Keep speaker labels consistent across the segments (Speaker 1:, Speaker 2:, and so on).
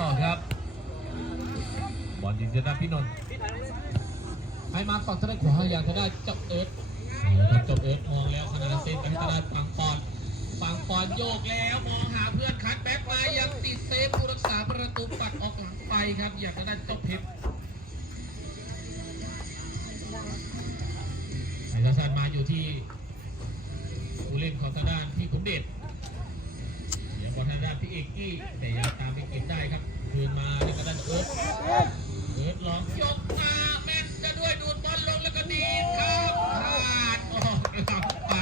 Speaker 1: ต่อครับ บอลยิงจะได้พี่นนท์ให้มาฝั่งทางด้านขวาอย่างทางด้านเจ้าเอิร์ธเอาละครับเอิร์ธมองแล้วขณะเซนไปทางด้านฝั่งปอนฝั่งปอนโยกแล้วมองหาเพื่อนคัดแบ็คมายังติดเซฟผู้รักษาประตูปัดออกหลังไปครับ อย่างทางด้านเจ้าเพชรไอ้ทันมาอยู่ที่ผู้เล่นของทางด้านพี่ขุมเดชเดี๋ยวบอลทางด้านพี่เอกกี้แต่ยังตามไปเก็บได้ครับ คืนมาในกระดานเอิร์ธเอิร์ธลองยกมาแม่นจะด้วยดูดบอลลงแล้วก็ดีครับขาดออกหลังไป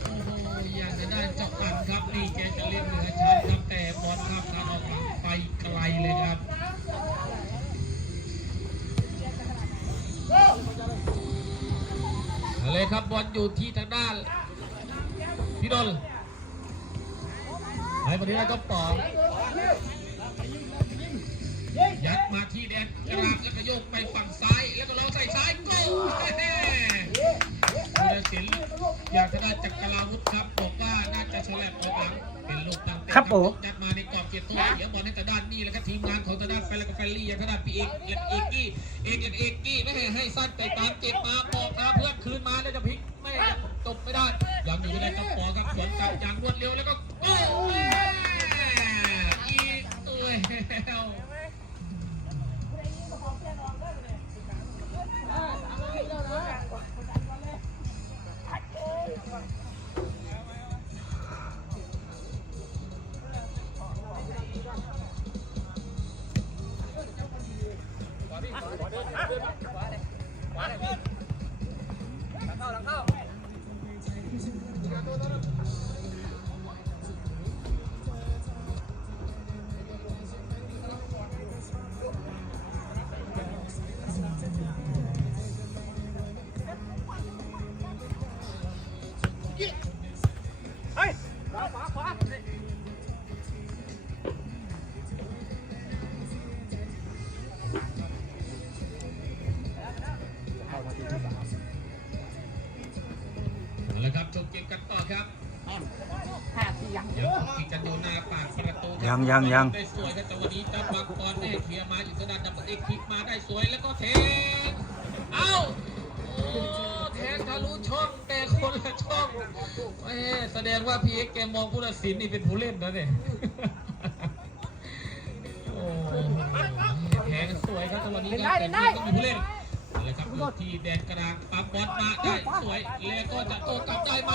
Speaker 1: โอ้โหอย่างจะได้จาะอันครับนี่แกจะเล่นเหนือชั้นครับแต่บอลครับทางออกหลังไปไกลเลยครับเลยครับบอลอยู่ที่ทางด้านพี่ดลไอ้บอลนี้ได้ก็ปอง มาที่แดนกลางแล้วก็โยกไปฝั่งซ้าย แล้วก็ลองใส่ซ้ายโก้แม่ผู้ตัดสินอยากจะได้จากกลาวุธครับบอกว่าน่าจะฉลับออกหลังเป็นลูกตั้งเตะ
Speaker 2: ครับผม
Speaker 1: ยัดมาในกรอบเกียรติตัวเดี๋ยวบอลให้ทางด้านนี้แล้วก็ทีมงานของทางด้านแฟนแล้วก็แฟนลี่อย่างทางด้านพี่เอกเอกเอกกี้เอกเอกเอกกี้ไม่ให้ให้สั้นไปตามเจ็บมาบอกมาเพื่อนคืนมาแล้วจะพลิกไม่จบไม่ได้ยังอยู่ในจังปอครับสวนกลับอย่างรวดเร็วแล้วก็โอ้แม่อีก ขวาเลยขวาเลย ยวกินกันอยู่หน้าปากประตูครับ
Speaker 2: ยังยังยัง
Speaker 1: ได้สวยครับแต่วันนี้จะบักบอลได้เคลียร์มาอยู่ทางด้านดับเบิลเอ็กซ์คลิกมาได้สวยแล้วก็เทงเอ้าโอ้แทงทะลุช่องแต่คนละช่องเอ้แสดงว่าพีเอ็กซ์แกมองผู้ตัดสินนี่เป็นผู้เล่นนะเนี่ยโอ้แทงสวยครับแต่วันนี้ครับแต่ทีมก็มีผู้เล่นเอาละครับอยู่ที่แดนกลางปั๊มบอลมาได้สวยแล้วก็จะโต้กลับได้ไหม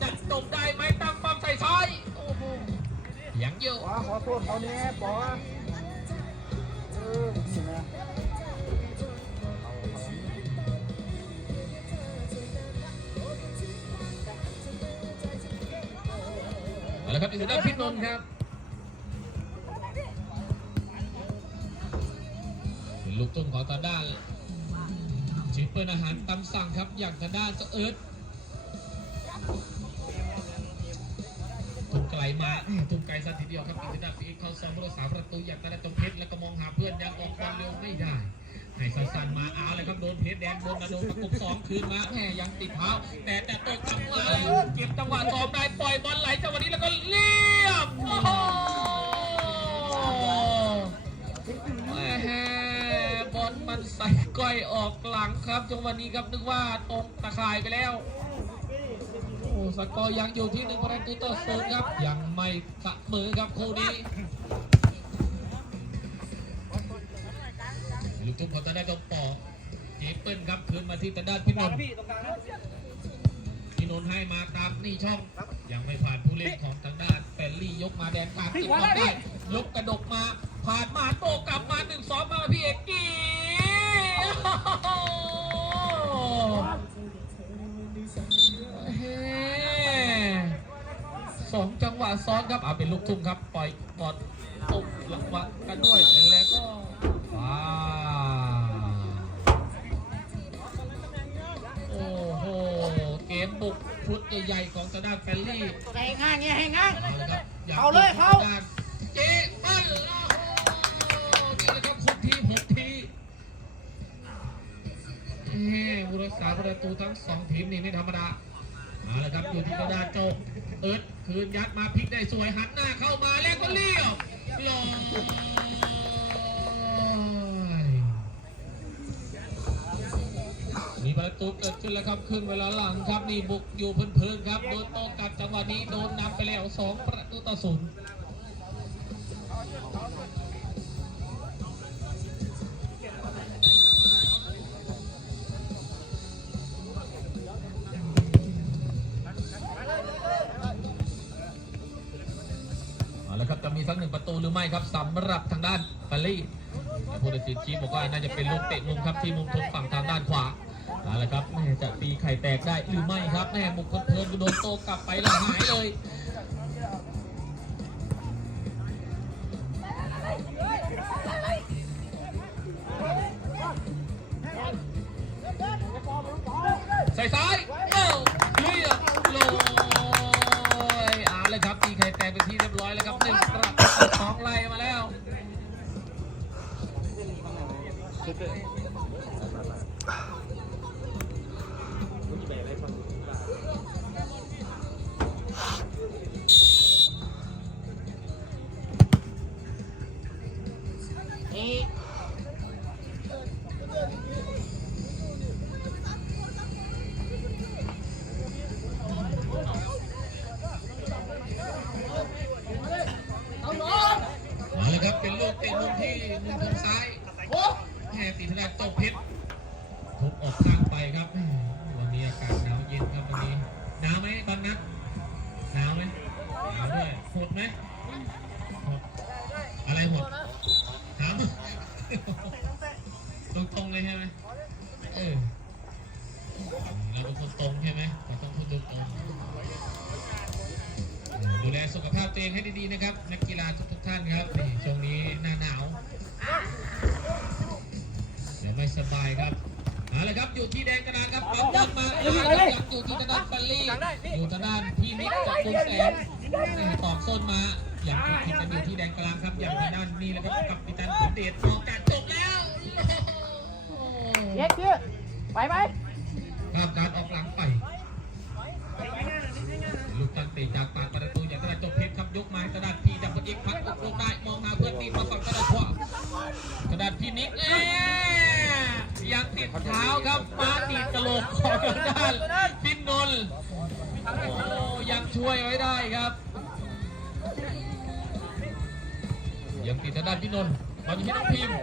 Speaker 1: จะจบได้ไหมตั้งปั๊มใส่ซ้ายโอ้โห ยังเยอะ
Speaker 3: ป๋าขอโทษเขาแน่ป๋าเออสินะ
Speaker 1: เอาละครับอยู่ด้านพิษนนท์ครับเป็นลูกตุ้มของตาด้านชิปเปิลอาหารตามสั่งครับ อย่างทางด้านเจ้าเอิร์ธ ไกลมาแหม่ตุ้มไกลสักทีเดียวครับอีกทางด้านปีกเข้าซ้อมรักษาประตูอยางทางด้ตรงเพชรแล้วก็มองหาเพื่อนยังออกบอลเร็วไม่ได้ให้สั้นๆมาเอาเลยครับโดนเพชรแดงบนมาโดนประกบสองคืนมาแหมยังติดเท้าแต่แต่ตกกลับมาเก็บจังหวะสองได้ปล่อยบอลไหลจังหวะนี้แล้วก็เรียบโอ้โหแหมบอลมันใส่ก้อยออกหลังครับจังหวะนี้ครับนึกว่าตรงตะข่ายไปแล้ว สกอร์ยังอยู่ที่หนึ่งประตูต่อศูนย์ครับ ยังไม่เสมอครับคู่นี้ลูกทุ่งของตาด้านตรงปอเจเปิ้ลครับคืนมาที่ตาด้านพี่นนท์พี่นนท์ให้มาตามนี่ช่อง ยังไม่ผ่านผู้เล่นของทางด้านแฟลลี่ยกมาแดนกลางติดบอลได้ยกกระดกมาผ่านมาโตกลับมาหนึ่งสองมาพี่เอกกี้โอ้โหเฮ้ สองจังหวะซ้อนครับเอาเป็นลูกทุ่งครับ ปล่อยบอลตกหลังวะกันด้วยแล้วก็ว้าวโอ้โห เกมบุกชุดใหญ่ๆของทางด้านแฟลลี่
Speaker 3: ให้ง่ายเงี้ยให้ง่าย
Speaker 1: เอา
Speaker 3: เลยเขา
Speaker 1: เจ๊ปั้นโอ้โนี่นะครับคุกทีหกทีเฮ้ผู้รักษาประตูทั้งสองทีมนี่ไม่ธรรมดาเอาละครับอยู่ที่กระดานโจ เอิร์ดคืนยัดมาพลิกได้สวยหันหน้าเข้ามาแล้วก็เลี้ยวลอยมีประตูเกิดขึ้นแล้วครับครึ่งเวลาหลังครับนี่บุกอยู่เพลินๆครับโดนโตกัดจังหวะนี้โดนนำไปแล้วสองประตูต่อศูนย์ ไม่ครับสำหรับทางด้านปารีสแต่ผู้ตัดสินชี้บอกว่าน่าจะเป็นลูกเตะมุมครับที่มุมทงฝั่งทางด้านขวาเอาละครับแม่จะตีไข่แตกได้หรือไม่ครับแม่บุกเพลินๆโดนโตกลับไปแล้วหายเลยใส่ซ้ายเอ้า ยังอยู่ที่ทางด้านบัลลี่อยู่ทางด้านพี่นิกจากคุณแสนนี่ตอกส้นมา อย่างที่จะอยู่ที่แดงกลางครับ อย่างทางด้านนี้แล้วครับกับปิตันคุณเดชออกจากจบแล้ว
Speaker 3: เย็ดชื่อไปไหม
Speaker 1: ภาพการออกหลังไปลูกตั้งเตะจากปากประตูอย่างกระดาษจบเพชรครับยกมาให้กระดาษพี่ดับเบิลเอ็กพักลงได้มองมาเพื่อนตีมาฝั่งกระดาษขวากระดาษพี่นิกเอ๊ะยังติดเท้าครับมา ติดกระโหลกของทางด้านพินนนท์โอ้ยังช่วยไว้ได้ครับ ยังติดทางด้านพี่นนท์มาอยู่ที่น้องพิมพ์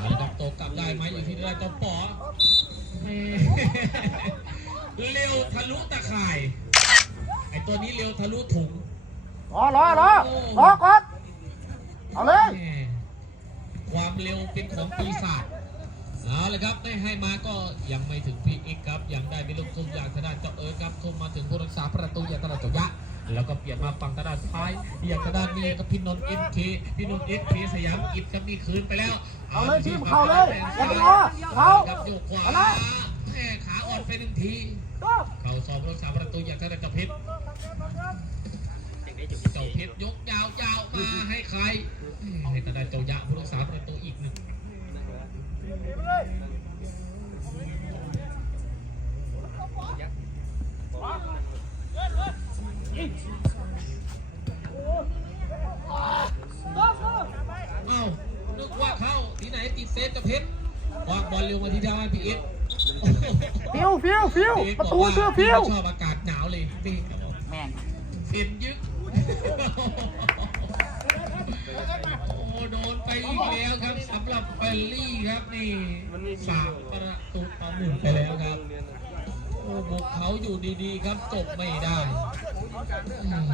Speaker 1: เอาละครับโตกลับได้ไหมอยู่ที่ทางด้านเจ้าป๋อเร็วทะลุตะข่าย ไอตัวนี้เร็วทะลุถุง
Speaker 3: รอรอรอรอก่อนเอาเลย
Speaker 1: แหม่ความเร็วเป็นของปีศาจ เอาเลยครับไม่ให้มาก็ยังไม่ถึงพีเอ็กครับ ยังได้เป็นลูกทุ่งอย่างทางด้านเจ้าเอิร์ธครับทุ่มมาถึงผู้รักษาประตูอย่างตลาดจยะ แล้วก็เปลี่ยนมาฝั่งทางด้านซ้ายอย่างทางด้านนี้ก็พินนท์เอ็นเคพินนท์เอ็นเคสยามอิดครับนี่คืนไปแล้ว
Speaker 3: เอาเลยทีมเขาเลยอย่าไปรอเขา
Speaker 1: โยกขวาแม่ขาอ่อนไปหนึ่งทีเขาสอบรักษาประตูอย่างทางด้านเจ้าเพชรเจ้าเพชรยกยาวยาวๆมาให้ใครให้ทางด้านเจ้ายะผู้ ฟิว
Speaker 3: ฟิว
Speaker 1: พีเอส
Speaker 3: ประ
Speaker 1: บอก
Speaker 3: ตู
Speaker 1: ว่า
Speaker 3: เสื้อ
Speaker 1: พี่
Speaker 3: ฟิว
Speaker 1: ชอบอากาศหนาวเลยพี่ครับผม
Speaker 3: แม่ง
Speaker 1: เซ็นยึกโอ้โดนไปอีกแล้วครับสำหรับเฟลลี่ครับนี่สามประตูต่อหนึ่งไปแล้วครับโอ้บุกเขาอยู่ดีๆครับจบไม่ได้อืม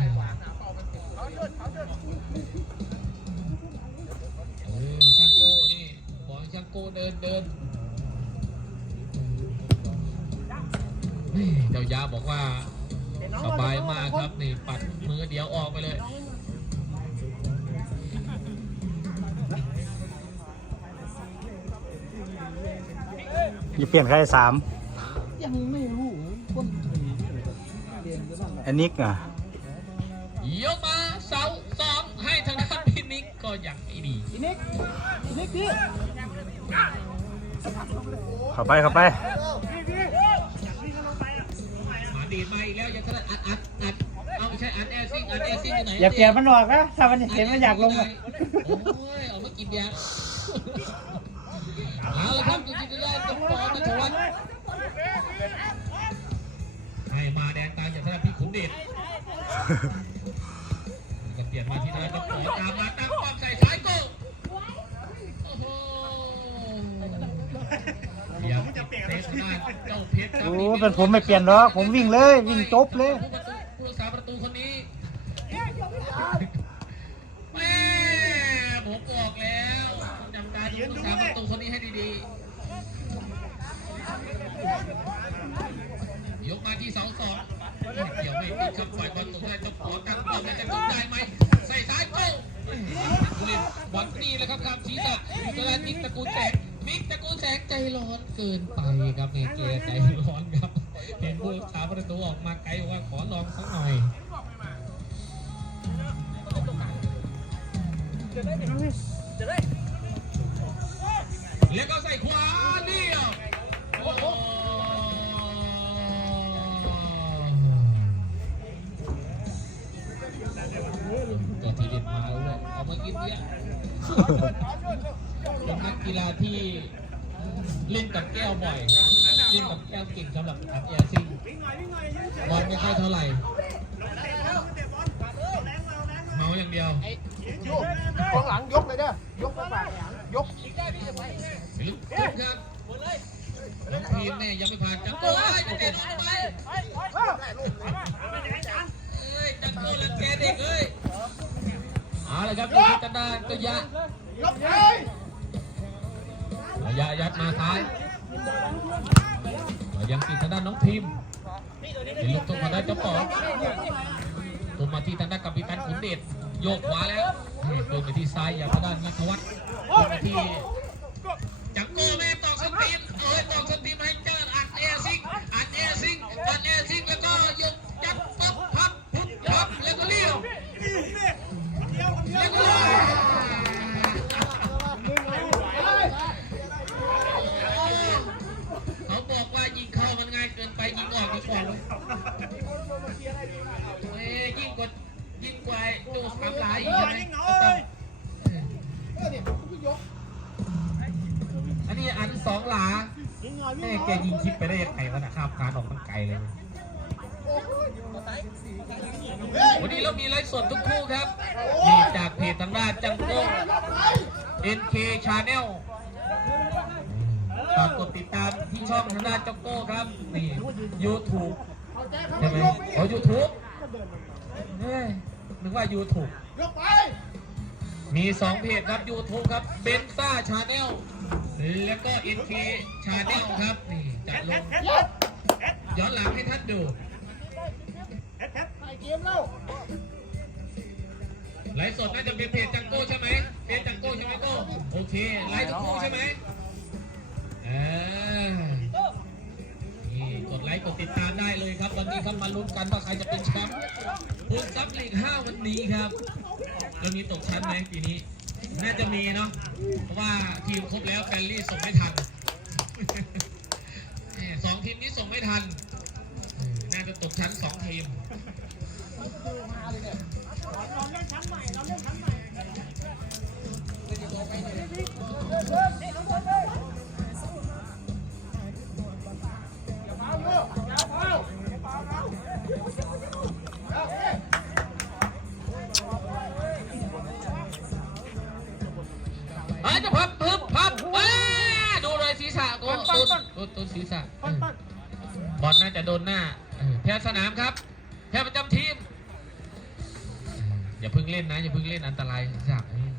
Speaker 1: เออช่างโก้นี่บอกให้ช่างโก้เดินเดิน นี่เจ้ายาบอกว่าสบายมากครับนี่ปัดมือเดียวออกไปเลย
Speaker 2: ยี่เปลี่ยนใครสาม
Speaker 3: ยังไม่รู้คนเรียนจะบ้าง
Speaker 2: อันนิกอะ
Speaker 1: ยกมาเสาสองให้ทางด้านพินิกก็ยังไม่ดี
Speaker 3: อีนิกอีนิกพี่
Speaker 2: เข้าไปเข้าไป
Speaker 1: หมา อย่าเปลี่ยนมันหรอกนะถ้ามันเห็นมันอยากลงอะโอ้ยเอกมากิ
Speaker 3: นยาเอาครับจุดจิตวิญญาณต้องปอนนัชวัฒนให้
Speaker 1: มา
Speaker 3: แด
Speaker 1: นตามอย่างท่านพี่ขุนเดชจะเปลี่ยนมาที่นั่นต้องปอตามมาตั้งความใส่สายโก้โอ้โห ยังติดเตะทางด้านเจ้าเพชรครับ
Speaker 2: โอ้เป็นผมไม่เปลี่ยนหรอกผมวิ่งเลยวิ่งจบเลย
Speaker 1: ผู้สาประตูคนนี้แม่ผมบอกแล้วจำการดูผู้สาประตูคนนี้ให้ดีๆยกมาที่เสาสองเกี่ยวไม่ติดครับฝ่ายบอลตกได้จะขอตั้งบอลแล้วจะจบได้ไหมใส่ซ้ายโก้เล่นบอลนี่แหละครับครับศีรษะกระดานมิกตระกูลแสงมิกตระกูลแสงใจร้อนเกินไปครับเนี่ยเกใจร้อนครับ เห็นผู้สาประตูออกมาไกลว่าขอลองสักหน่อยแเมาอย่างเดียว
Speaker 3: กองหลังยกเลยเด้อยกไปฝ่ายหลังยก
Speaker 1: ลึกขึ้นครับน้องพีมเนี่ยยังไม่ผ่านจังโก้ไอ้ไม่เตะลงไปเอ้ยจังโก้ลังแกเด็กเอ้ยเอาเลยครับดูที่กันดานก็ยะ
Speaker 3: ยกเลย
Speaker 1: ยะยัดมาซ้ายยังติดทางด้านน้องพิมพ์เห็นลูกตุ้มมาได้เจ้าป๋อตุ้มมาที่ทางด้านกัปตันขุนเดช โยกขวาแล้วโดนไปที่ซ้ายอย่างด้านนิทวัฒน์โดนไปที่ แม่แกยิงคลิปไปได้ยังไงวะนะข้ามการออกมันไกลเลยวันนี้เรามีไลฟ์สดทุกคู่ครับนี่จากเพจทางด้านจังโก้ NK Channel ฝากกดติดตามที่ช่องทางด้านจังโก้ครับนี่ YouTube ใช่ไหมอ๋อ YouTube เฮ้ยนึกว่า YouTube
Speaker 3: ยกไป
Speaker 1: มีสองเพจครับ YouTube ครับเบนซ่าชาแนลแล้วก็ NK Channel ครับนี่จะลงย้อนหลังให้ท่านดูไลฟ์สดน่าจะเป็นเพจจังโก้ใช่ไหมเพจจังโก้ใช่ไหมโก้โอเคไลฟ์ทุกคู่ใช่ไหมเออนี่กดไลค์กดติดตามได้เลยครับวันนี้ครับมาลุ้นกันว่าใครจะเป็นแชมป์พูดซับลีกห้าวันนี้ครับ เรื่องนี้ตกชั้นไหมปีนี้ น่าจะมีเนาะ เพราะว่าทีมครบแล้วแฟนลี่ส่งไม่ทันสองทีมนี้ส่งไม่ทัน น่าจะตกชั้นสองทีมเฮ้ นนะอย่าเพิ่งเล่นอันตรายศีรษะเออ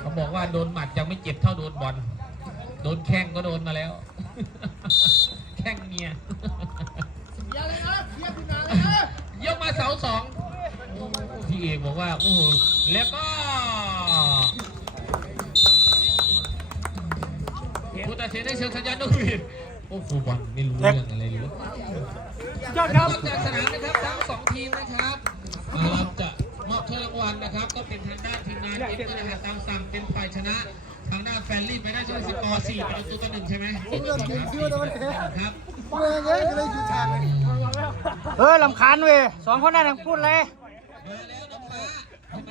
Speaker 1: เขาบอกว่าโดนหมัดยังไม่เจ็บเท่าโดนบอลโดนแข้งก็โดนมาแล้ว แข้งเมีย
Speaker 3: เบียร์เลยนะเบียร์ขึ้นมาเลยนะ
Speaker 1: ยกมาเสาสองโอ้พี่เอกบอกว่าโอ้โหแล้วก็ ผู้ตัดสินได้เชิงสัญญาณนกหวีดโอ้โหบอลไม่รู้เรื่องอะไรเลย
Speaker 2: ยอดครับ
Speaker 1: จากสนามนะครับทั้งสองทีมนะครับมารับจะมอบถ้วยรางวัลนะครับ ก็เป็นทางด้านทีมงานเอ็มก็จะตามสั่งเป็นฝ่ายชนะทางด้านแฟนลี่ไปได้ใช่ไหมสกอร์สี่ประตูต่อหนึ่งใช่ไหมครับ
Speaker 3: เมื่อเงี้ยเลยอยู่ทางเลย
Speaker 2: เออลำคาญเว้ยสองคนนั้นนะพูดเลย